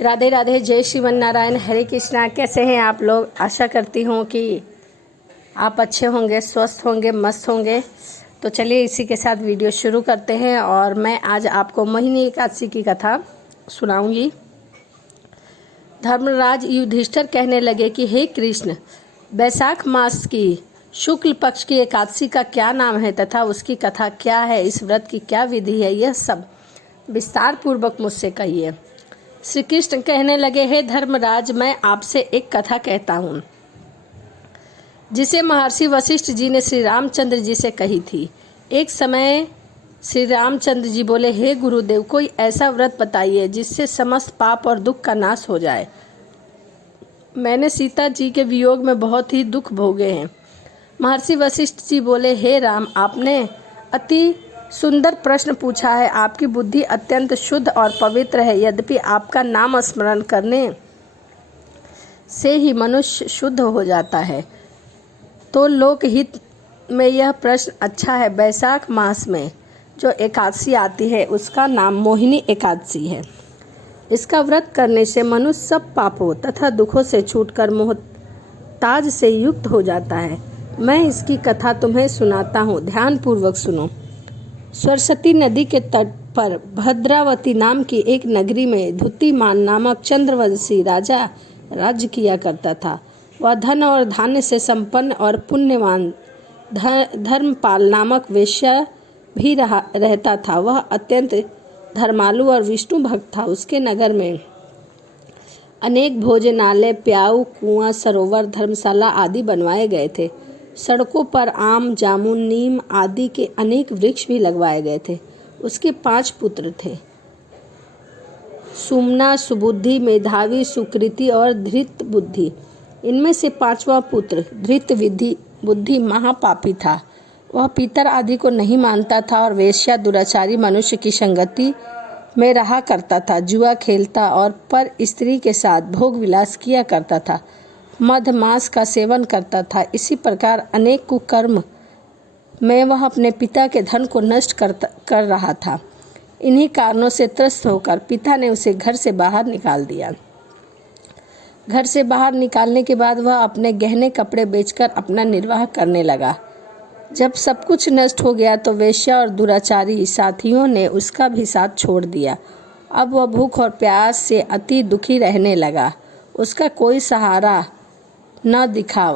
राधे राधे, जय श्रीमन नारायण, हरे कृष्णा। कैसे हैं आप लोग? आशा करती हूँ कि आप अच्छे होंगे, स्वस्थ होंगे, मस्त होंगे। तो चलिए इसी के साथ वीडियो शुरू करते हैं। और मैं आज आपको मोहिनी एकादशी की कथा सुनाऊंगी। धर्मराज युधिष्ठिर कहने लगे कि हे कृष्ण, बैसाख मास की शुक्ल पक्ष की एकादशी का क्या नाम है तथा उसकी कथा क्या है, इस व्रत की क्या विधि है, यह सब विस्तार पूर्वक मुझसे कहिए। श्री कृष्ण कहने लगे, हे धर्मराज, मैं आपसे एक कथा कहता हूँ जिसे महर्षि वशिष्ठ जी ने श्री रामचंद्र जी से कही थी। एक समय श्री रामचंद्र जी बोले, हे गुरुदेव, कोई ऐसा व्रत बताइए जिससे समस्त पाप और दुख का नाश हो जाए। मैंने सीता जी के वियोग में बहुत ही दुख भोगे हैं। महर्षि वशिष्ठ जी बोले, हे राम, आपने अति सुंदर प्रश्न पूछा है। आपकी बुद्धि अत्यंत शुद्ध और पवित्र है। यद्यपि आपका नाम स्मरण करने से ही मनुष्य शुद्ध हो जाता है, तो लोकहित में यह प्रश्न अच्छा है। बैसाख मास में जो एकादशी आती है उसका नाम मोहिनी एकादशी है। इसका व्रत करने से मनुष्य सब पापों तथा दुखों से छूटकर मोहताज से युक्त हो जाता है। मैं इसकी कथा तुम्हें सुनाता हूँ, ध्यान पूर्वक सुनो। सरस्वती नदी के तट पर भद्रावती नाम की एक नगरी में धुतिमान नामक चंद्रवंशी राजा राज्य किया करता था। वह धन और धान्य से संपन्न और पुण्यवान धर्मपाल नामक वेश्या भी रहता था। वह अत्यंत धर्मालु और विष्णु भक्त था। उसके नगर में अनेक भोजनालय, प्याऊ, कुआं, सरोवर, धर्मशाला आदि बनवाए गए थे। सड़कों पर आम, जामुन, नीम आदि के अनेक वृक्ष भी लगवाए गए थे। उसके 5 पुत्र थे, सुमना, सुबुद्धि, मेधावी, सुकृति और धृत बुद्धि। इनमें से 5वां पुत्र धृत बुद्धि महापापी था। वह पितर आदि को नहीं मानता था और वेश्या दुराचारी मनुष्य की संगति में रहा करता था। जुआ खेलता और पर स्त्री के साथ भोग विलास किया करता था। मद मांस का सेवन करता था। इसी प्रकार अनेक कुकर्म में वह अपने पिता के धन को नष्ट कर रहा था। इन्हीं कारणों से त्रस्त होकर पिता ने उसे घर से बाहर निकाल दिया। घर से बाहर निकालने के बाद वह अपने गहने कपड़े बेचकर अपना निर्वाह करने लगा। जब सब कुछ नष्ट हो गया तो वेश्या और दुराचारी साथियों ने उसका भी साथ छोड़ दिया। अब वह भूख और प्यास से अति दुखी रहने लगा। उसका कोई सहारा न दिखा।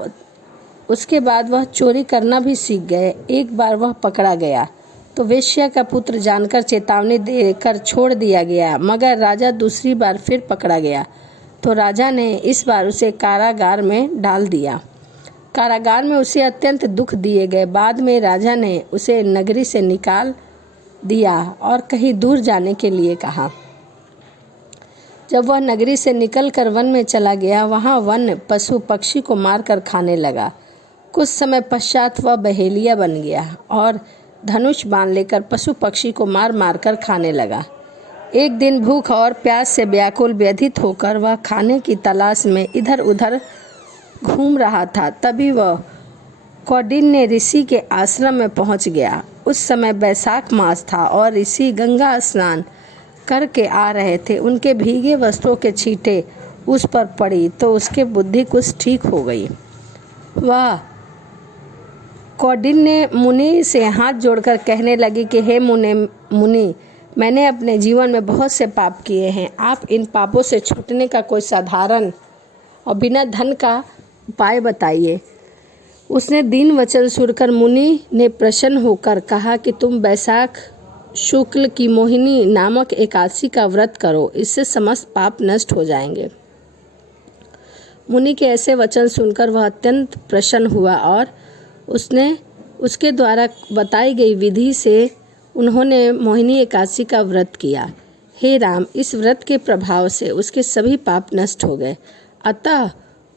उसके बाद वह चोरी करना भी सीख गए। एक बार वह पकड़ा गया तो वेश्या का पुत्र जानकर चेतावनी देकर छोड़ दिया गया, मगर राजा दूसरी बार फिर पकड़ा गया तो राजा ने इस बार उसे कारागार में डाल दिया। कारागार में उसे अत्यंत दुख दिए गए। बाद में राजा ने उसे नगरी से निकाल दिया और कहीं दूर जाने के लिए कहा। जब वह नगरी से निकलकर वन में चला गया, वहाँ वन पशु पक्षी को मारकर खाने लगा। कुछ समय पश्चात वह बहेलिया बन गया और धनुष बाण लेकर पशु पक्षी को मार मार कर खाने लगा। एक दिन भूख और प्यास से व्याकुल व्यथित होकर वह खाने की तलाश में इधर उधर घूम रहा था। तभी वह कौंडिन्य ऋषि के आश्रम में पहुंच गया। उस समय बैसाख मास था और ऋषि गंगा स्नान करके आ रहे थे। उनके भीगे वस्त्रों के छींटे उस पर पड़ी तो उसकी बुद्धि कुछ ठीक हो गई। वह कौंडिन्य मुनि से हाथ जोड़कर कहने लगी कि हे मुनि, मैंने अपने जीवन में बहुत से पाप किए हैं। आप इन पापों से छूटने का कोई साधारण और बिना धन का उपाय बताइए। उसने दीन वचन सुनकर मुनि ने प्रसन्न होकर कहा कि तुम बैसाख शुक्ल की मोहिनी नामक एकादशी का व्रत करो, इससे समस्त पाप नष्ट हो जाएंगे। मुनि के ऐसे वचन सुनकर वह अत्यंत प्रसन्न हुआ और उसके द्वारा बताई गई विधि से उन्होंने मोहिनी एकादशी का व्रत किया। हे राम, इस व्रत के प्रभाव से उसके सभी पाप नष्ट हो गए। अतः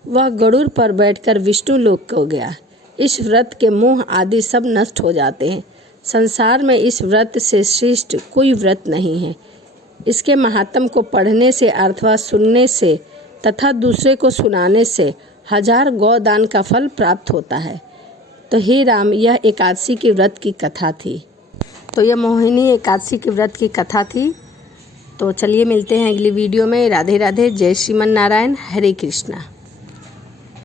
वह गरुड़ पर बैठकर विष्णु लोक को गया। इस व्रत के मोह आदि सब नष्ट हो जाते हैं। संसार में इस व्रत से श्रेष्ठ कोई व्रत नहीं है। इसके महात्म को पढ़ने से अथवा सुनने से तथा दूसरे को सुनाने से 1000 गौदान का फल प्राप्त होता है। तो हे राम, यह एकादशी की व्रत की कथा थी। तो यह मोहिनी एकादशी के व्रत की कथा थी। तो चलिए मिलते हैं अगली वीडियो में। राधे राधे, जय श्रीमन नारायण, हरे कृष्णा।